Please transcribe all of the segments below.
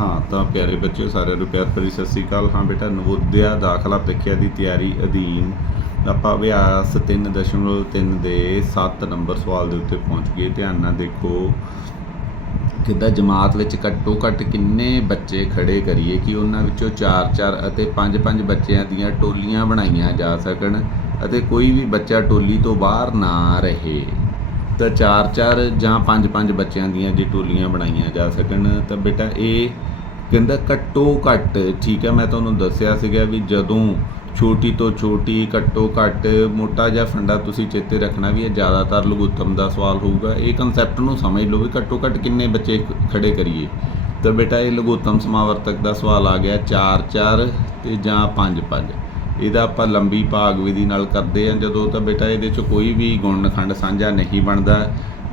ਹਾਂ, ਤਾਂ ਪਿਆਰੇ ਬੱਚਿਓ, ਸਾਰਿਆਂ ਨੂੰ ਪਿਆਰ ਭਰੀ ਸਤਿ ਸ੍ਰੀ ਅਕਾਲ। ਹਾਂ ਬੇਟਾ, ਨਵੋਦਿਆ ਦਾਖਲਾ ਪ੍ਰੀਖਿਆ ਦੀ ਤਿਆਰੀ ਅਧੀਨ ਆਪਾਂ ਅਭਿਆਸ 3.3 ਦੇ 7 ਨੰਬਰ ਸਵਾਲ ਦੇ ਉੱਤੇ ਪਹੁੰਚ ਗਏ। ਧਿਆਨ ਨਾਲ ਦੇਖੋ ਕਿੱਦਾਂ ਜਮਾਤ ਵਿੱਚ ਘੱਟੋ ਘੱਟ ਕਿੰਨੇ ਬੱਚੇ ਖੜੇ ਕਰੀਏ ਕਿ ਉਹਨਾਂ ਵਿੱਚੋਂ 4-4 ਅਤੇ 5-5 ਬੱਚਿਆਂ ਦੀਆਂ ਟੋਲੀਆਂ ਬਣਾਈਆਂ ਜਾ ਸਕਣ ਅਤੇ ਕੋਈ ਵੀ ਬੱਚਾ ਟੋਲੀ ਤੋਂ ਬਾਹਰ ਨਾ ਰਹੇ। ਤਾਂ 4-4 ਜਾਂ 5-5 ਬੱਚਿਆਂ ਦੀਆਂ ਜੇ ਟੋਲੀਆਂ ਬਣਾਈਆਂ ਜਾ ਸਕਣ ਤਾਂ ਬੇਟਾ ਇਹ ਕਹਿੰਦਾ ਘੱਟੋ ਘੱਟ, ਠੀਕ ਹੈ, ਮੈਂ ਤੁਹਾਨੂੰ ਦੱਸਿਆ ਸੀਗਾ ਵੀ ਜਦੋਂ ਛੋਟੀ ਤੋਂ ਛੋਟੀ ਘੱਟੋ ਘੱਟ ਮੋਟਾ ਜਿਹਾ ਫੰਡਾ ਤੁਸੀਂ ਚੇਤੇ ਰੱਖਣਾ ਵੀ ਇਹ ਜ਼ਿਆਦਾਤਰ ਲਘੂਤਮ ਦਾ ਸਵਾਲ ਹੋਊਗਾ। ਇਹ ਕਨਸੈਪਟ ਨੂੰ ਸਮਝ ਲਓ ਵੀ ਘੱਟੋ ਘੱਟ ਕਿੰਨੇ ਬੱਚੇ ਖ- ਖੜੇ ਕਰੀਏ। ਤਾਂ ਬੇਟਾ ਇਹ ਲਘੂਤਮ ਸਮਾਵਰਤਕ ਦਾ ਸਵਾਲ ਆ ਗਿਆ 4 4 ਤੇ ਜਾਂ 5 5 ਇਹਦਾ ਆਪਾਂ ਲੰਬੀ ਭਾਗ ਵਿਧੀ ਨਾਲ ਕਰਦੇ ਆ ਜਦੋਂ ਤਾਂ ਬੇਟਾ ਇਹਦੇ ਚ ਕੋਈ ਵੀ ਗੁਣਨਖੰਡ ਸਾਂਝਾ ਨਹੀਂ ਬਣਦਾ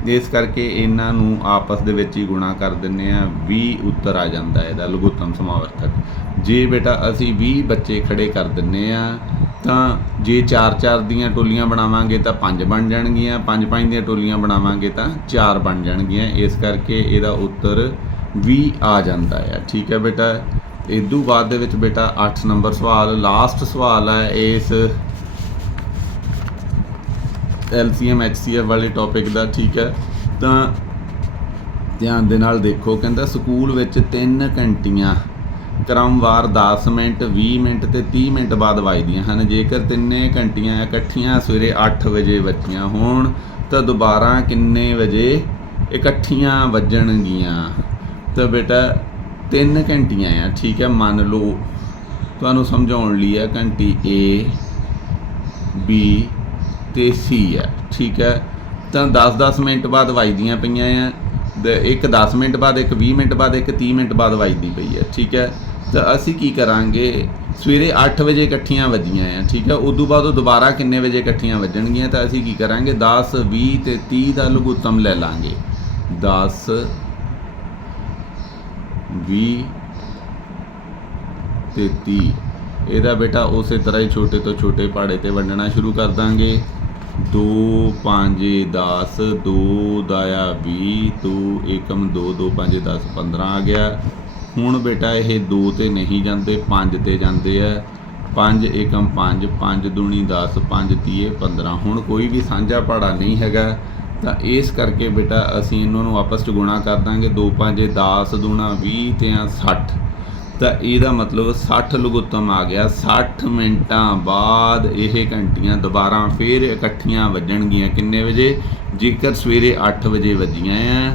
ਇਸ ਕਰਕੇ ਇਹਨਾਂ ਨੂੰ ਆਪਸ ਦੇ ਵਿੱਚ ਹੀ ਗੁਣਾ ਕਰ ਦਿੰਨੇ ਆ 20 ਉੱਤਰ ਆ ਜਾਂਦਾ ਇਹਦਾ, ਲਘੁੱਤਮ ਸਮਾਵਰਤਕ। ਜੇ ਬੇਟਾ ਅਸੀਂ 20 ਬੱਚੇ ਖੜੇ ਕਰ ਦਿੰਨੇ ਆ ਤਾਂ ਜੇ 4-4 ਦੀਆਂ ਟੋਲੀਆਂ ਬਣਾਵਾਂਗੇ ਤਾਂ 5 ਬਣ ਜਾਣਗੀਆਂ 5-5 ਦੀਆਂ ਟੋਲੀਆਂ ਬਣਾਵਾਂਗੇ ਤਾਂ 4 ਬਣ ਜਾਣਗੀਆਂ। ਇਸ ਕਰਕੇ ਇਹਦਾ ਉੱਤਰ 20 ਆ ਜਾਂਦਾ ਹੈ। ਠੀਕ ਹੈ ਬੇਟਾ ਇਦੋਂ ਬਾਅਦ ਦੇ ਵਿੱਚ ਬੇਟਾ 8 ਨੰਬਰ ਸਵਾਲ ਲਾਸਟ ਸਵਾਲ ਹੈ ਇਸ LCM HCF ਵਾਲੇ ਟੌਪਿਕ ਦਾ, ਠੀਕ ਹੈ। ਤਾਂ ਧਿਆਨ ਦੇ ਨਾਲ ਦੇਖੋ, ਕਹਿੰਦਾ ਸਕੂਲ ਵਿੱਚ 3 ਘੰਟੀਆਂ ਕ੍ਰਮਵਾਰ 10 ਮਿੰਟ 20 ਮਿੰਟ ਤੇ 30 ਮਿੰਟ ਬਾਅਦ ਵੱਜਦੀਆਂ ਹਨ। ਜੇਕਰ ਤਿੰਨੇ ਘੰਟੀਆਂ ਇਕੱਠੀਆਂ ਸਵੇਰੇ 8 ਵਜੇ ਵੱਜੀਆਂ ਹੋਣ, ਤਾਂ ਦੁਬਾਰਾ ਕਿੰਨੇ ਵਜੇ? ਇਕੱਠੀਆਂ ਵੱਜਣਗੀਆਂ। ਤਾਂ ਬੇਟਾ 3 ਘੰਟੀਆਂ ਆ, ਠੀਕ ਹੈ, ਮੰਨ ਲਓ। ਤੁਹਾਨੂੰ ਸਮਝਾਉਣ ਲਈ ਹੈ ਘੰਟੀ A, B ਤੇ ਸੀ ਹੈ, ਠੀਕ ਹੈ? ਤਾਂ 10-10 ਮਿੰਟ ਬਾਅਦ ਵੱਜਦੀਆਂ ਪਈਆਂ ਆ ਇੱਕ 10 ਮਿੰਟ ਬਾਅਦ, ਇੱਕ 20 ਮਿੰਟ ਬਾਅਦ, ਇੱਕ 30 ਮਿੰਟ ਬਾਅਦ ਵੱਜਦੀ ਪਈ ਹੈ, ਠੀਕ ਹੈ? ਤਾਂ ਅਸੀਂ ਕੀ ਕਰਾਂਗੇ? ਸਵੇਰੇ 8 ਵਜੇ ਇਕੱਠੀਆਂ ਵੱਜੀਆਂ ਆ, ਠੀਕ ਹੈ? ਉਦੋਂ ਬਾਅਦ ਉਹ ਦੁਬਾਰਾ ਕਿੰਨੇ ਵਜੇ ਇਕੱਠੀਆਂ ਵੱਜਣਗੀਆਂ? ਤਾਂ ਅਸੀਂ ਕੀ ਕਰਾਂਗੇ? 10 20 ਤੇ 30 ਦਾ ਲਘੁੱਤਮ ਲੈ ਲਾਂਗੇ। 10 20 ਤੇ 30 ਇਹਦਾ ਬੇਟਾ ਉਸੇ ਤਰ੍ਹਾਂ ਹੀ ਛੋਟੇ ਤੋਂ ਛੋਟੇ ਪਹਾੜੇ ਤੇ ਵੰਡਣਾ ਸ਼ੁਰੂ ਕਰ ਦਾਂਗੇ। 2 5 10 ਦੋ ਦਾਇਆ 20 ਦੋ ਏਕਮ 2 2 5 10 15 ਆ ਗਿਆ। ਹੁਣ ਬੇਟਾ ਇਹ 2 ਤੇ ਨਹੀਂ ਜਾਂਦੇ 5 ਤੇ ਜਾਂਦੇ ਆ। 5 ਏਕਮ 5 5 ਦੂਣੀ 10 5 ਤੀਏ 15 ਹੁਣ ਕੋਈ ਵੀ ਸਾਂਝਾ ਪਹਾੜਾ ਨਹੀਂ ਹੈਗਾ। ਤਾਂ ਇਸ ਕਰਕੇ ਬੇਟਾ ਅਸੀਂ ਇਹਨਾਂ ਨੂੰ ਆਪਸ ਚ ਗੁਣਾ ਕਰ ਦਾਂਗੇ। 2 5 10 ਦੂਣਾ 20 ਤੇ ਆ 60 ਤਾਂ ਇਹਦਾ ਮਤਲਬ 60 ਲਘੁੱਤਮ ਆ ਗਿਆ। 60 ਮਿੰਟਾਂ ਬਾਅਦ ਇਹ ਘੰਟੀਆਂ ਦੁਬਾਰਾ ਫੇਰ ਇਕੱਠੀਆਂ ਵੱਜਣਗੀਆਂ। ਕਿੰਨੇ ਵਜੇ? ਜੇਕਰ ਸਵੇਰੇ 8 ਵਜੇ ਵੱਜੀਆਂ ਆ,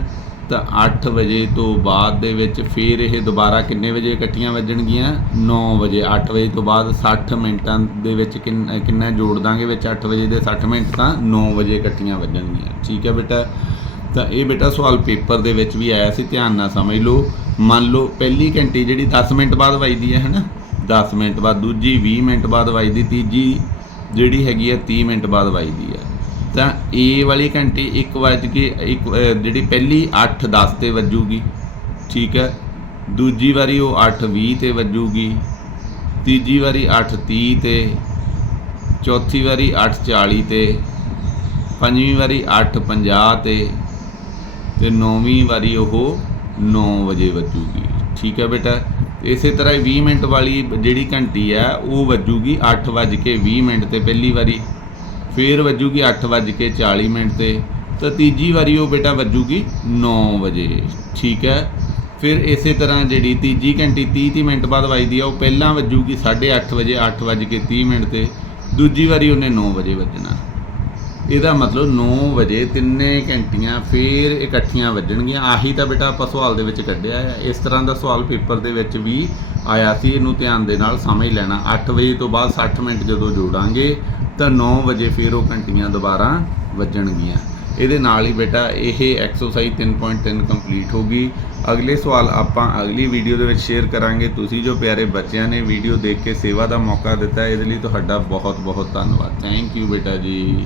ਤਾਂ 8 ਵਜੇ ਤੋਂ ਬਾਅਦ ਦੇ ਵਿੱਚ ਫੇਰ ਇਹ ਦੁਬਾਰਾ ਕਿੰਨੇ ਵਜੇ ਇਕੱਠੀਆਂ ਵੱਜਣਗੀਆਂ? 9 ਵਜੇ। 8 ਵਜੇ ਤੋਂ ਬਾਅਦ 60 ਮਿੰਟਾਂ ਦੇ ਵਿੱਚ ਕਿੰਨ- ਕਿੰਨਾ ਜੋੜ ਦਾਂਗੇ ਵਿੱਚ? 8 ਵਜੇ ਦੇ 60 ਮਿੰਟ ਤਾਂ 9 ਵਜੇ ਇਕੱਠੀਆਂ ਵੱਜਣਗੀਆਂ। ਠੀਕ ਹੈ ਬੇਟਾ? ਤਾਂ ਇਹ ਬੇਟਾ ਸਵਾਲ ਪੇਪਰ ਦੇ ਵਿੱਚ ਵੀ ਆਇਆ ਸੀ। ਧਿਆਨ ਨਾਲ ਸਮਝ ਲਓ। ਮੰਨ ਲਓ ਪਹਿਲੀ ਘੰਟੀ ਜਿਹੜੀ 10 ਮਿੰਟ ਬਾਅਦ ਵੱਜਦੀ ਹੈ, ਹੈਨਾ? 10 ਮਿੰਟ ਬਾਅਦ, ਦੂਜੀ 20 ਮਿੰਟ ਬਾਅਦ ਵੱਜਦੀ, ਤੀਜੀ ਜਿਹੜੀ ਹੈਗੀ ਹੈ 30 ਮਿੰਟ ਬਾਅਦ ਵੱਜਦੀ ਹੈ। ਤਾਂ A ਵਾਲੀ ਘੰਟੀ 1 ਵੱਜ ਕੇ, ਇੱਕ ਜਿਹੜੀ ਪਹਿਲੀ 8 10 ਤੇ ਵੱਜੂਗੀ, ਠੀਕ ਹੈ? ਦੂਜੀ ਵਾਰੀ ਉਹ 8 20 ਤੇ ਵੱਜੂਗੀ, ਤੀਜੀ ਵਾਰੀ 8 30 ਤੇ, ਚੌਥੀ ਵਾਰੀ 8 40 ਤੇ, ਪੰਜਵੀਂ ਵਾਰੀ 8 50 ਤੇ ਤੇ ਨੌਵੀਂ ਵਾਰੀ ਉਹ 9 ਵਜੇ ਵੱਜੂਗੀ। ਠੀਕ ਹੈ ਬੇਟਾ? ਇਸੇ ਤਰ੍ਹਾਂ ਹੀ 20 ਮਿੰਟ ਵਾਲੀ ਜਿਹੜੀ ਘੰਟੀ ਹੈ, ਉਹ ਵੱਜੂਗੀ 8 ਵੱਜ ਕੇ 20 ਮਿੰਟ ਤੇ ਪਹਿਲੀ ਵਾਰੀ। ਫੇਰ ਵੱਜੂਗੀ 8 ਵੱਜ ਕੇ 40 ਮਿੰਟ ਤੇ। ਤਾਂ ਤੀਜੀ ਵਾਰੀ ਉਹ ਬੇਟਾ ਵੱਜੂਗੀ 9 ਵਜੇ। ਠੀਕ ਹੈ? ਫਿਰ ਇਸੇ ਤਰ੍ਹਾਂ ਜਿਹੜੀ ਤੀਜੀ ਘੰਟੀ 30 30 ਮਿੰਟ ਬਾਅਦ ਵੱਜਦੀ ਆ ਉਹ ਪਹਿਲਾਂ ਵੱਜੂਗੀ 8:30 ਵਜੇ 8 ਵੱਜ ਕੇ 30 ਮਿੰਟ ਤੇ। ਦੂਜੀ ਵਾਰੀ ਉਹਨੇ 9 ਵਜੇ ਵੱਜਣਾ। ਇਹਦਾ ਮਤਲਬ 9 ਵਜੇ ਤਿੰਨੇ ਘੰਟੀਆਂ ਫੇਰ ਇਕੱਠੀਆਂ ਵੱਜਣਗੀਆਂ। ਆਹੀ ਤਾਂ ਬੇਟਾ ਆਪਾਂ ਸਵਾਲ ਦੇ ਵਿੱਚ ਕੱਢਿਆ ਹੈ ਇਸ ਤਰ੍ਹਾਂ ਦਾ ਸਵਾਲ ਪੇਪਰ ਦੇ ਵਿੱਚ ਵੀ ਆਇਆ ਸੀ, ਇਹਨੂੰ ਧਿਆਨ ਦੇ ਨਾਲ ਸਮਝ ਲੈਣਾ। 8 ਵਜੇ ਤੋਂ ਬਾਅਦ 60 ਮਿੰਟ ਜਦੋਂ ਜੋੜਾਂਗੇ, ਤਾਂ 9 ਵਜੇ ਫੇਰ ਉਹ ਘੰਟੀਆਂ ਦੁਬਾਰਾ ਵੱਜਣਗੀਆਂ। ਇਹਦੇ ਨਾਲ ਹੀ ਬੇਟਾ ਇਹ ਐਕਸਰਸਾਈਜ਼ 3.3 ਕੰਪਲੀਟ ਹੋ ਗਈ। ਅਗਲੇ ਸਵਾਲ ਆਪਾਂ ਅਗਲੀ ਵੀਡੀਓ ਦੇ ਵਿੱਚ ਸ਼ੇਅਰ ਕਰਾਂਗੇ। ਤੁਸੀਂ ਜੋ ਪਿਆਰੇ ਬੱਚਿਆਂ ਨੇ ਵੀਡੀਓ ਦੇਖ ਕੇ ਸੇਵਾ ਦਾ ਮੌਕਾ ਦਿੱਤਾ, ਇਹਦੇ ਲਈ ਤੁਹਾਡਾ ਬਹੁਤ ਬਹੁਤ ਧੰਨਵਾਦ। ਥੈਂਕ ਯੂ ਬੇਟਾ ਜੀ।